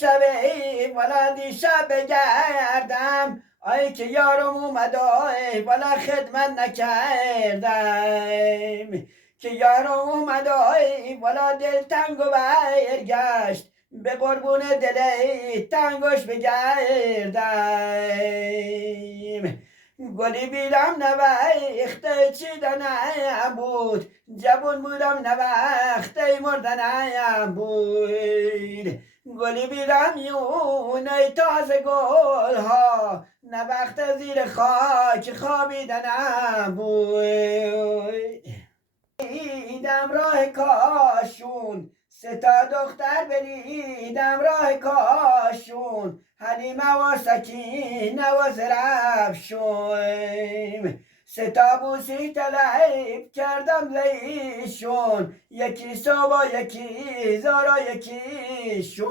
شبه والا دیشب بگردم آی که یارم اومد آی والا خدمت نکردم که یارم اومد آی والا دل تنگ و برگشت به قربون دل تنگش بگردم گلی بیرم نوخته چیدنم بود جوان بودم نوخته مردنم بود گلی بیرم یونه تازه گل ها نوخته زیر خاک خوابیدنم بود دیدم راه کاشون سه تا دختر بریدم راه کاشون حلیمه و سکینه و زرفشون سه تا بوسی طلب کردم لیشون یکی صبح یکی زارا یکی شون